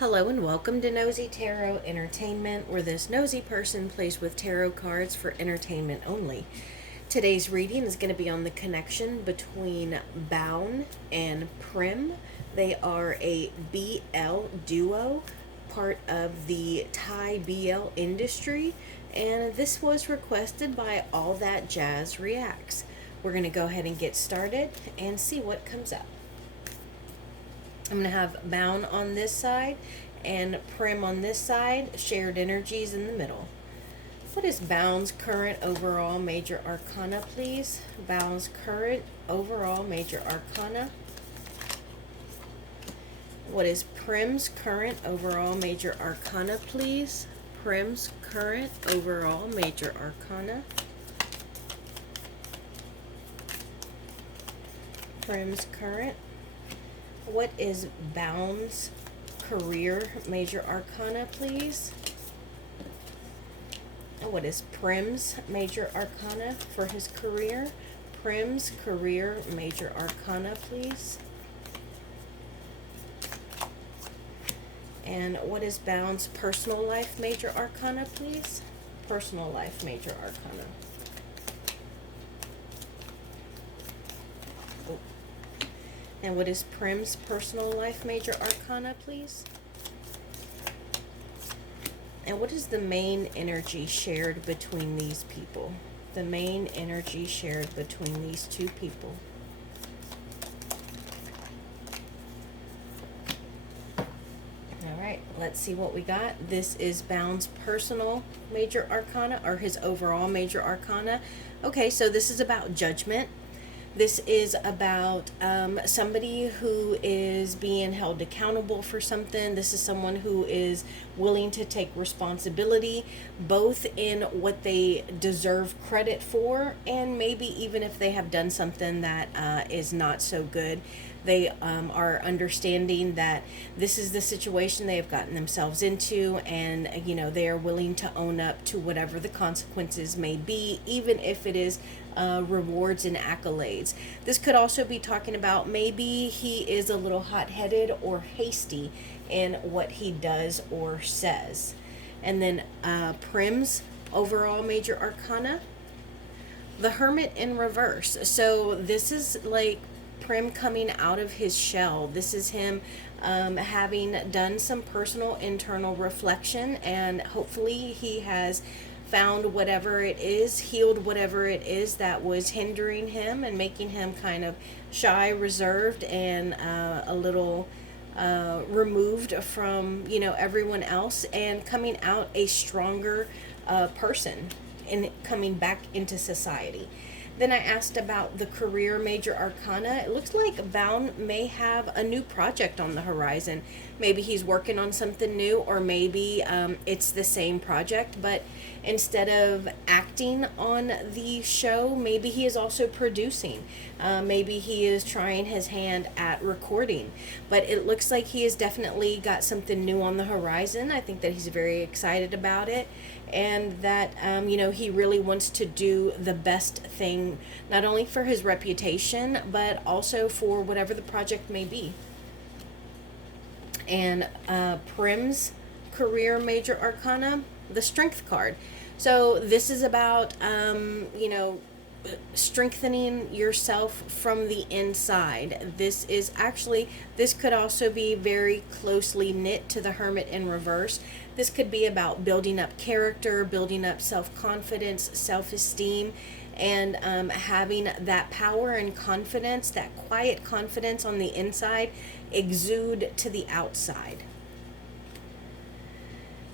Hello and welcome to Nosy Tarot Entertainment, where this nosy person plays with tarot cards for entertainment only. Today's reading is going to be on the connection between Boun and Prem. They are a BL duo, part of the Thai BL industry, and this was requested by All That Jazz Reacts. We're going to go ahead and get started and see what comes up. I'm going to have Boun on this side and Prem on this side, shared energies in the middle. What is Boun's current overall major arcana, please? Boun's current overall major arcana. What is Prem's current overall major arcana, please? Prem's current overall major arcana. Prem's current. What is Boun's career major arcana, please? What is Prem's major arcana for his career? Prem's career major arcana, please. And what is Boun's personal life major arcana, please? Personal life major arcana. And what is Prem's personal life major arcana, please? And what is the main energy shared between these people? The main energy shared between these two people. All right, let's see what we got. This is Boun's personal major arcana, or his overall major arcana. Okay, so this is about judgment. This is about somebody who is being held accountable for something. This is someone who is willing to take responsibility, both in what they deserve credit for, and maybe even if they have done something that is not so good. They are understanding that this is the situation they have gotten themselves into, and they are willing to own up to whatever the consequences may be, even if it is rewards and accolades. This could also be talking about maybe he is a little hot-headed or hasty in what he does or says. And then Prem's overall major arcana, the Hermit in reverse. So this is like Prem coming out of his shell. This is him having done some personal internal reflection, and hopefully he has found whatever it is, healed whatever it is that was hindering him and making him kind of shy, reserved, and a little removed from everyone else, and coming out a stronger person and coming back into society. Then I asked about the career major arcana. It looks like Boun may have a new project on the horizon. Maybe he's working on something new, or maybe it's the same project, but instead of acting on the show, maybe he is also producing. Maybe he is trying his hand at recording. But it looks like he has definitely got something new on the horizon. I think that he's very excited about it, and that he really wants to do the best thing, not only for his reputation, but also for whatever the project may be. And Prem's career major arcana, the Strength card. So this is about strengthening yourself from the inside. This could also be very closely knit to the Hermit in reverse. This could be about building up character, building up self-confidence, self-esteem, and having that power and confidence, that quiet confidence on the inside, exude to the outside.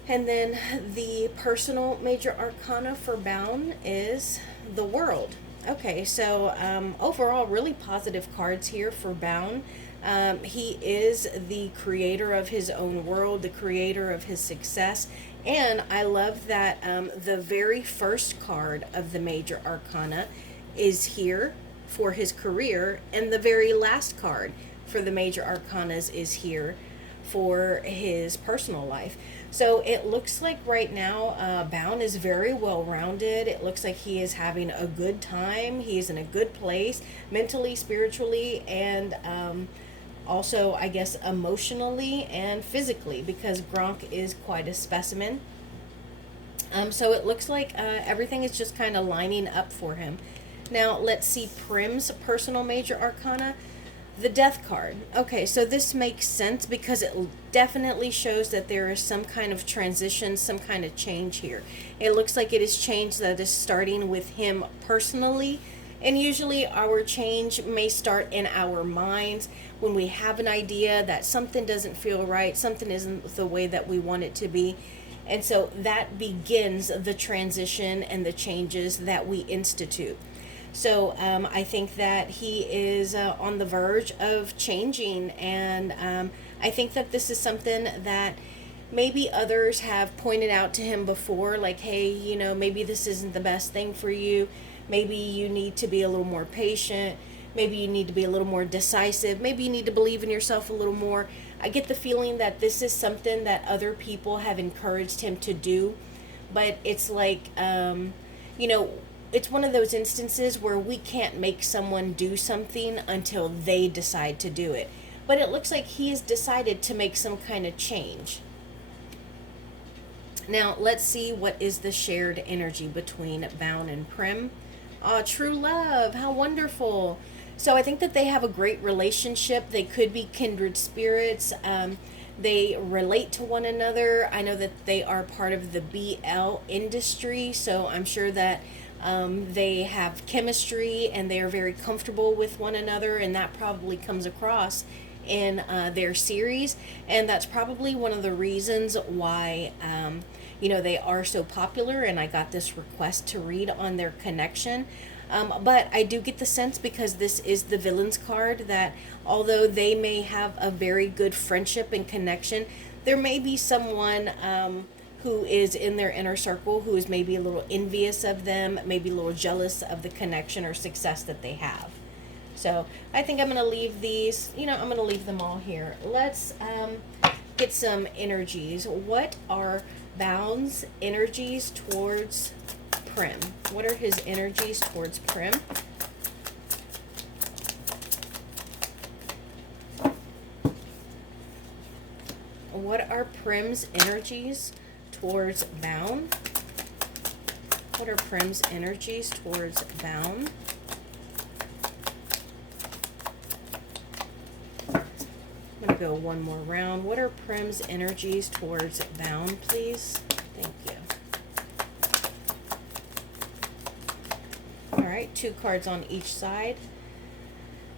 And then the personal major arcana for Boun is the World. Okay, so overall, really positive cards here for Boun. He is the creator of his own world, the creator of his success. And I love that the very first card of the major arcana is here for his career, and the very last card for the major arcanas is here for his personal life. So it looks like right now Boun is very well rounded. It looks like he is having a good time. He is in a good place mentally, spiritually, and also, I guess, emotionally and physically, because Gronk is quite a specimen. So it looks like everything is just kind of lining up for him. Now, let's see Prim's personal major arcana, the Death card. Okay, so this makes sense because it definitely shows that there is some kind of transition, some kind of change here. It looks like it is change that is starting with him personally. And usually our change may start in our minds when we have an idea that something doesn't feel right, something isn't the way that we want it to be. And so that begins the transition and the changes that we institute. So I think that he is on the verge of changing, and I think that this is something that maybe others have pointed out to him before, like, hey, maybe this isn't the best thing for you. Maybe you need to be a little more patient. Maybe you need to be a little more decisive. Maybe you need to believe in yourself a little more. I get the feeling that this is something that other people have encouraged him to do, but it's like, it's one of those instances where we can't make someone do something until they decide to do it. But it looks like he has decided to make some kind of change. Now, let's see what is the shared energy between Boun and Prem. Oh, true love. How wonderful. So I think that they have a great relationship. They could be kindred spirits. They relate to one another. I know that they are part of the BL industry, so I'm sure that they have chemistry and they are very comfortable with one another, and that probably comes across in their series. And that's probably one of the reasons why they are so popular, and I got this request to read on their connection. But I do get the sense, because this is the villain's card, that although they may have a very good friendship and connection, there may be someone who is in their inner circle who is maybe a little envious of them, maybe a little jealous of the connection or success that they have. So I think I'm going to leave these, I'm going to leave them all here. Let's get some energies. What are Boun's energies towards Prem? What are his energies towards Prem? What are Prem's energies towards Boun? What are Prem's energies towards Boun? I'm going to go one more round. What are Prem's energies towards Boun, please? Thank you. All right, 2 cards on each side.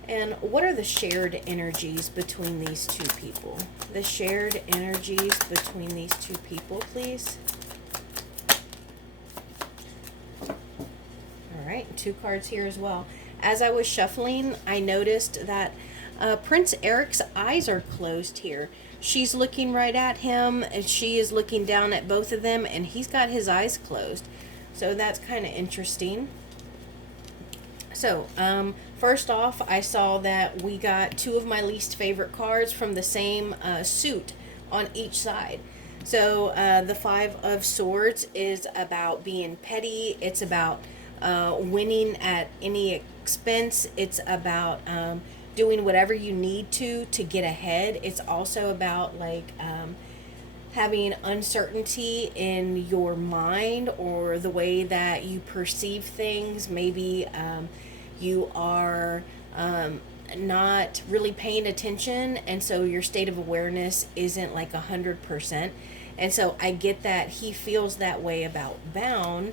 And what are the shared energies between these 2 people? The shared energies between these 2 people, please. All right, 2 cards here as well. As I was shuffling, I noticed that Prince Eric's eyes are closed here. She's looking right at him, and she is looking down at both of them, and he's got his eyes closed. So that's kind of interesting. So, first off, I saw that we got 2 of my least favorite cards from the same suit on each side. So, the 5 of Swords is about being petty. It's about winning at any expense. It's about doing whatever you need to get ahead. It's also about having uncertainty in your mind or the way that you perceive things. Maybe you are not really paying attention, and so your state of awareness isn't 100%. And so I get that he feels that way about Boun.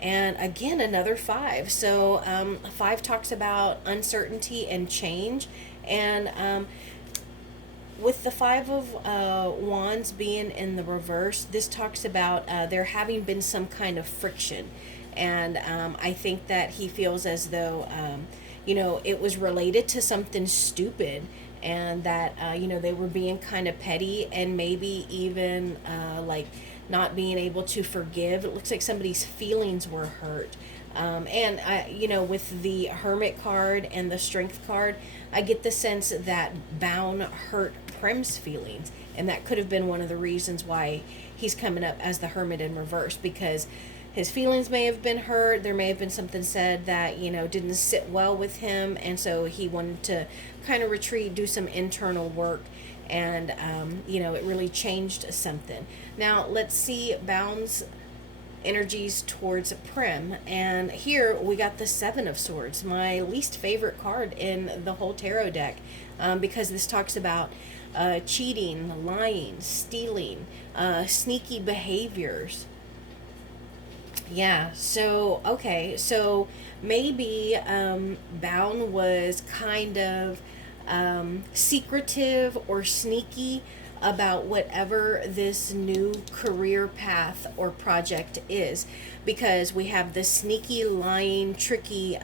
And again, another 5. So 5 talks about uncertainty and change. And with the 5 of Wands being in the reverse, this talks about there having been some kind of friction. And I think that he feels as though, it was related to something stupid, and that, they were being kind of petty, and maybe even not being able to forgive. It looks like somebody's feelings were hurt. And with the Hermit card and the Strength card, I get the sense that Boun hurt Prem's feelings, and that could have been one of the reasons why he's coming up as the Hermit in reverse, because his feelings may have been hurt. There may have been something said that, you know, didn't sit well with him. And so he wanted to kind of retreat, do some internal work. And, you know, it really changed something. Now, let's see Boun's energies towards Prem. And here we got the Seven of Swords, my least favorite card in the whole tarot deck, because this talks about cheating, lying, stealing, sneaky behaviors. Yeah, so, okay, so maybe Boun was kind of secretive or sneaky about whatever this new career path or project is, because we have the sneaky, lying, tricky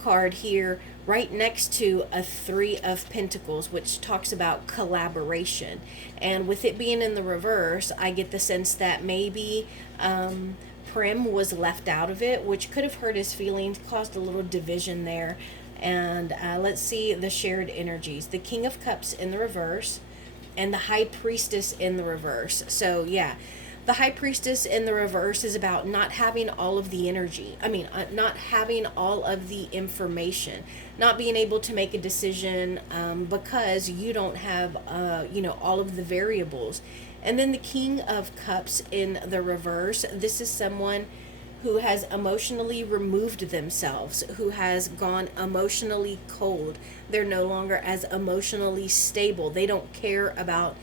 card here right next to a Three of Pentacles, which talks about collaboration. And with it being in the reverse, I get the sense that maybe Prem was left out of it, which could have hurt his feelings, caused a little division there. And let's see the shared energies. The King of Cups in the reverse and the High Priestess in the reverse. So yeah, the High Priestess in the reverse is about not having all of the energy. Not having all of the information, not being able to make a decision because you don't have, you know, all of the variables. And then the King of Cups in the reverse, this is someone who has emotionally removed themselves, who has gone emotionally cold. They're no longer as emotionally stable. They don't care about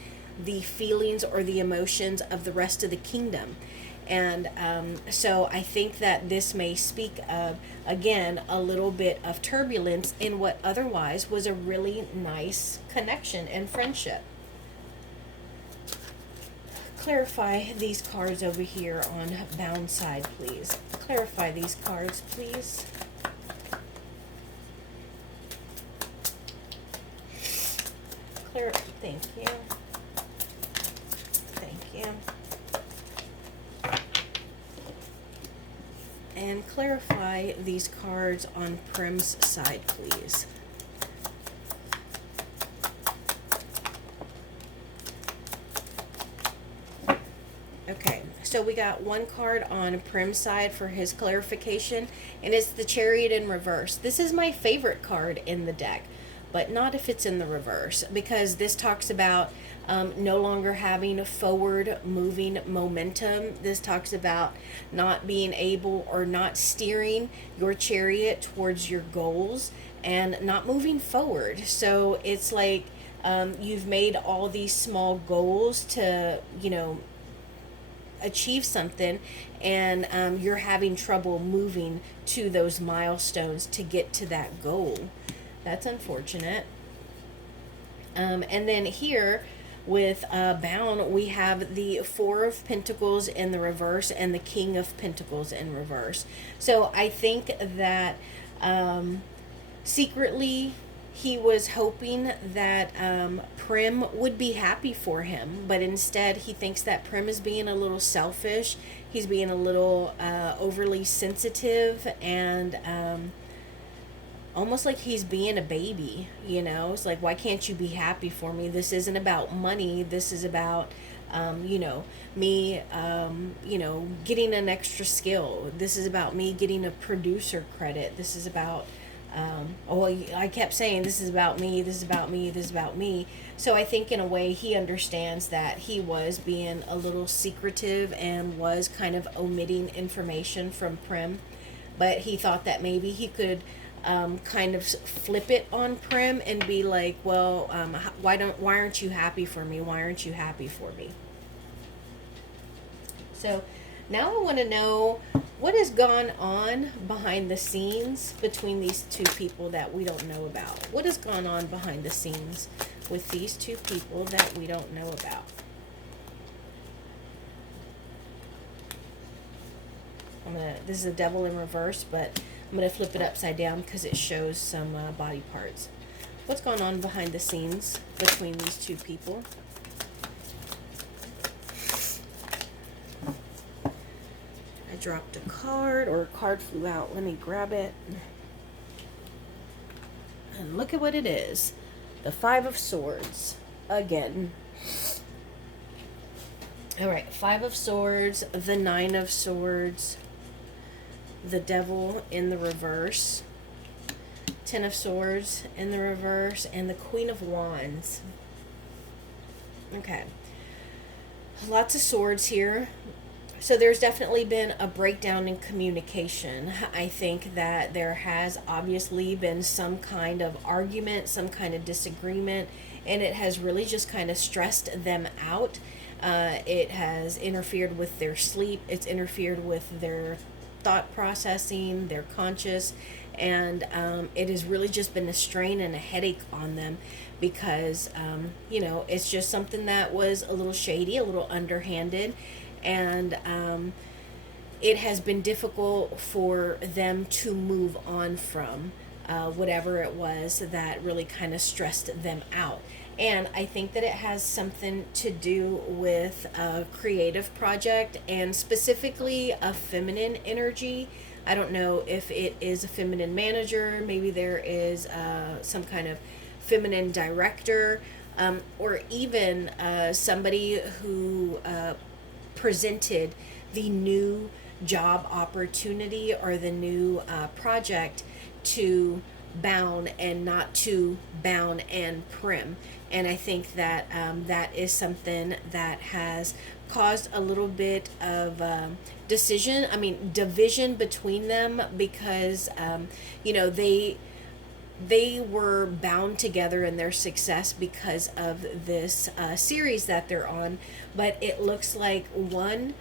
the feelings or the emotions of the rest of the kingdom. And so I think that this may speak of, again, a little bit of turbulence in what otherwise was a really nice connection and friendship. Clarify these cards over here on Boun side, please. Clarify these cards, please. Thank you. Thank you. And clarify these cards on Prem's side, please. Okay, so we got one card on Prem's side for his clarification, and it's the Chariot in reverse. This is my favorite card in the deck, but not if it's in the reverse, because this talks about no longer having a forward moving momentum. This talks about not being able or not steering your chariot towards your goals and not moving forward. So it's like you've made all these small goals to, you know, achieve something, and you're having trouble moving to those milestones to get to that goal. That's unfortunate. And then here with Boun, we have the Four of Pentacles in the reverse and the King of Pentacles in reverse. So I think that secretly he was hoping that Prem would be happy for him, but instead he thinks that Prem is being a little selfish. He's being a little overly sensitive, and almost like he's being a baby, you know? It's like, why can't you be happy for me? This isn't about money. This is about, you know, me, you know, getting an extra skill. This is about me getting a producer credit. This is about, I kept saying, this is about me, this is about me, this is about me. So I think in a way he understands that he was being a little secretive and was kind of omitting information from Prem. But he thought that maybe he could kind of flip it on Prem and be like, well, why aren't you happy for me? Why aren't you happy for me? So now I want to know what has gone on behind the scenes between these two people that we don't know about. What has gone on behind the scenes with these two people that we don't know about? This is a Devil in reverse, but I'm going to flip it upside down because it shows some body parts. What's going on behind the scenes between these two people? I dropped a card, or a card flew out. Let me grab it. And look at what it is. The Five of Swords. Again. All right, Five of Swords, the Nine of Swords, the Devil in the reverse, Ten of Swords in the reverse, and the Queen of Wands. Okay. Lots of swords here. So there's definitely been a breakdown in communication. I think that there has obviously been some kind of argument, some kind of disagreement, and it has really just kind of stressed them out. It has interfered with their sleep, it's interfered with their thought processing, their conscious, and it has really just been a strain and a headache on them because, it's just something that was a little shady, a little underhanded, and it has been difficult for them to move on from whatever it was that really kind of stressed them out. And I think that it has something to do with a creative project and specifically a feminine energy. I don't know if it is a feminine manager, maybe there is some kind of feminine director, or even somebody who presented the new job opportunity or the new project to Boun and not to Boun and Prem. And I think that that is something that has caused a little bit of division between them because, they were bound together in their success because of this series that they're on, but it looks like one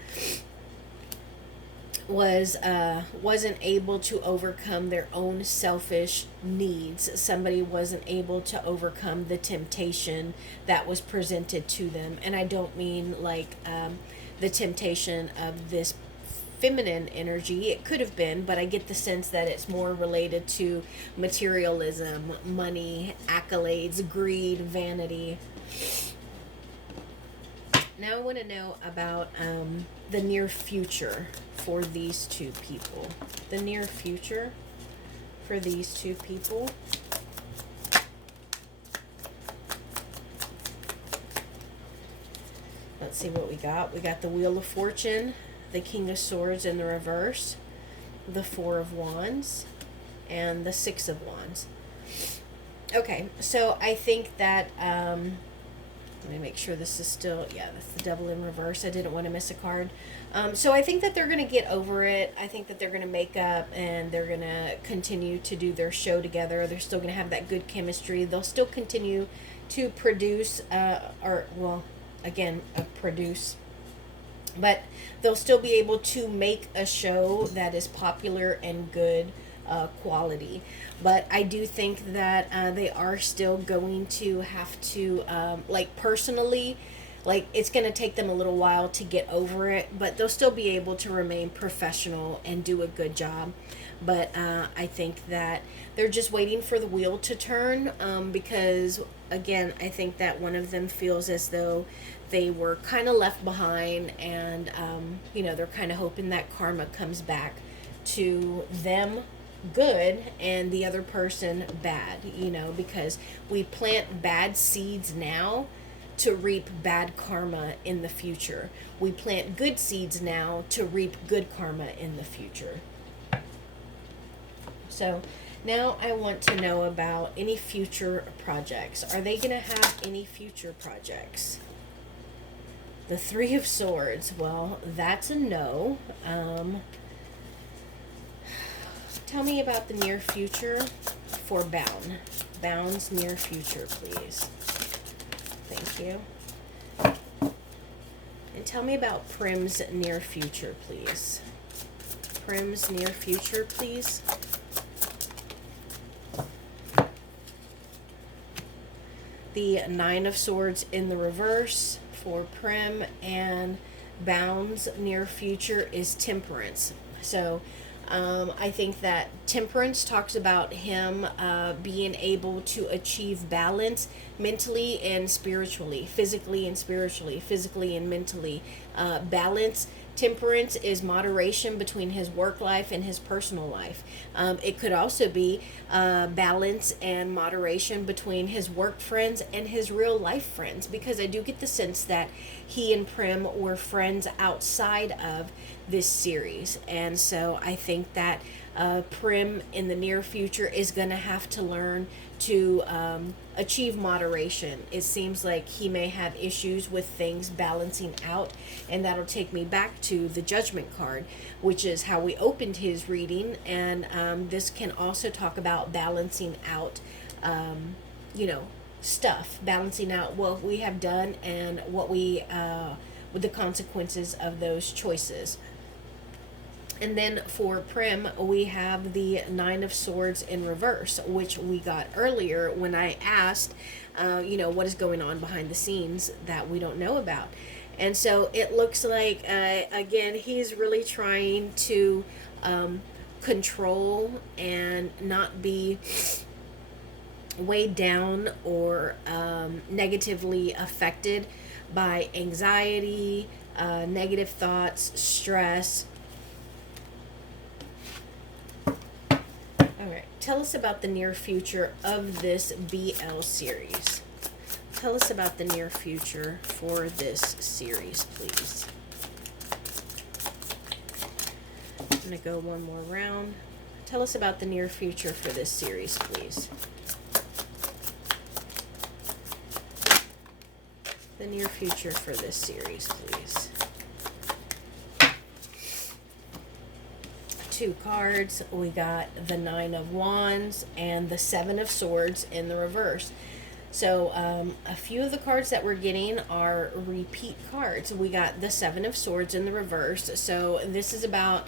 wasn't able to overcome their own selfish needs. Somebody wasn't able to overcome the temptation that was presented to them, and I don't mean like the temptation of this feminine energy. It could have been, but I get the sense that it's more related to materialism, money, accolades, greed, vanity. Now I want to know about the near future for these two people. The near future for these two people. Let's see what we got. We got the Wheel of Fortune, the King of Swords in the reverse, the Four of Wands, and the Six of Wands. Okay, so I think that, let me make sure this is still, yeah, that's the Devil in reverse. I didn't want to miss a card. So I think that they're going to get over it. I think that they're going to make up and they're going to continue to do their show together. They're still going to have that good chemistry. They'll still continue to produce, produce, but they'll still be able to make a show that is popular and good quality. But I do think that they are still going to have to, personally, it's going to take them a little while to get over it, but they'll still be able to remain professional and do a good job. But I think that they're just waiting for the wheel to turn because, again, I think that one of them feels as though they were kind of left behind, and they're kind of hoping that karma comes back to them good and the other person bad, because we plant bad seeds now to reap bad karma in the future. We plant good seeds now to reap good karma in the future. So now I want to know about any future projects. Are they going to have any future projects? The Three of Swords. Well, that's a no. Tell me about the near future for Boun. Boun's near future, please. Thank you. And tell me about Prem's near future, please. Prem's near future, please. The Nine of Swords in the reverse for Prem, and Boun's near future is Temperance. So I think that Temperance talks about him being able to achieve balance mentally and spiritually, physically and spiritually, physically and mentally. Balance Temperance is moderation between his work life and his personal life. It could also be balance and moderation between his work friends and his real life friends, because I do get the sense that he and Prem were friends outside of this series. And so I think that Prim in the near future is going to have to learn to achieve moderation. It seems like he may have issues with things balancing out, and that'll take me back to the Judgment card, which is how we opened his reading. And this can also talk about balancing out, you know, stuff, balancing out what we have done and what we, with the consequences of those choices. And then for Prim, we have the Nine of Swords in reverse, which we got earlier when I asked, what is going on behind the scenes that we don't know about. And so it looks like, again, he's really trying to control and not be weighed down or negatively affected by anxiety, negative thoughts, stress. All right, tell us about the near future of this BL series. Tell us about the near future for this series, please. I'm going to go one more round. Tell us about the near future for this series, please. The near future for this series, please. 2 cards. We got the Nine of Wands and the Seven of Swords in the reverse. So a few of the cards that we're getting are repeat cards. We got the Seven of Swords in the reverse. So this is about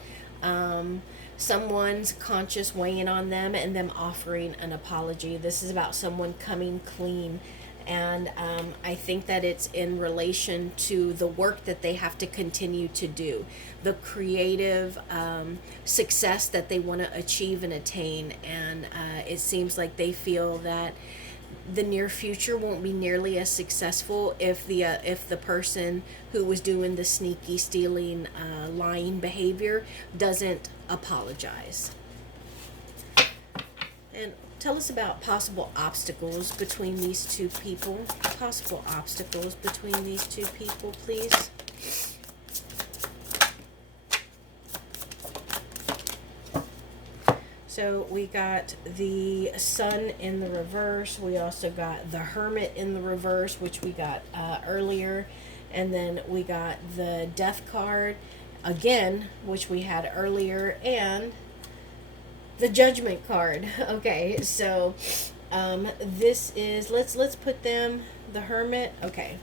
someone's conscience weighing on them and them offering an apology. This is about someone coming clean. And I think that it's in relation to the work that they have to continue to do, the creative success that they want to achieve and attain. And it seems like they feel that the near future won't be nearly as successful if the person who was doing the sneaky, stealing, lying behavior doesn't apologize. And tell us about possible obstacles between these two people. Possible obstacles between these two people, please. So we got the Sun in the reverse. We also got the Hermit in the reverse, which we got earlier. And then we got the Death card again, which we had earlier. And the Judgment card. Okay, so this is, let's put them, the Hermit. Okay,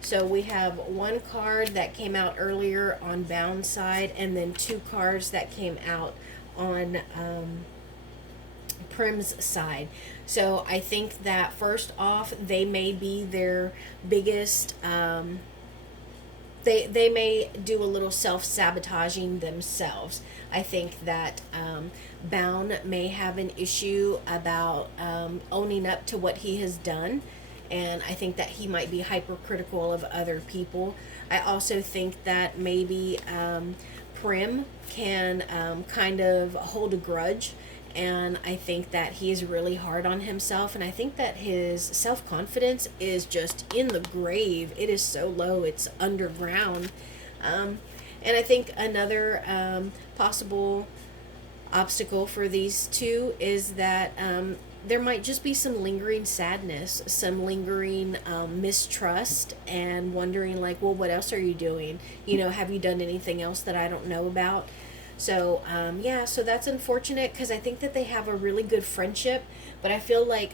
so we have 1 card that came out earlier on Boun's side, and then 2 cards that came out on Prim's side. So I think that first off, they may be their biggest, they may do a little self-sabotaging themselves. I think that Boun may have an issue about owning up to what he has done, and I think that he might be hypercritical of other people. I also think that maybe Prim can kind of hold a grudge, and I think that he is really hard on himself, and I think that his self-confidence is just in the grave. It is so low, it's underground. And I think another possible obstacle for these two is that there might just be some lingering sadness, some lingering mistrust, and wondering like, well, what else are you doing? Have you done anything else that I don't know about? So, so that's unfortunate, because I think that they have a really good friendship, but I feel like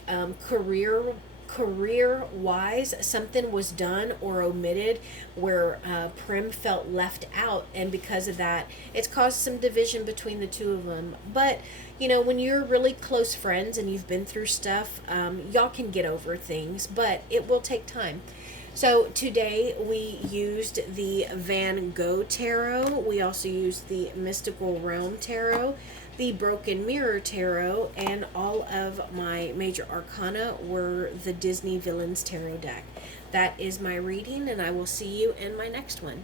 career-wise, something was done or omitted where Prim felt left out, and because of that, it's caused some division between the two of them. But, when you're really close friends and you've been through stuff, y'all can get over things, but it will take time. So today we used the Van Gogh Tarot. We also used the Mystical Realm Tarot, the Broken Mirror Tarot, and all of my major arcana were the Disney Villains Tarot deck. That is my reading, and I will see you in my next one.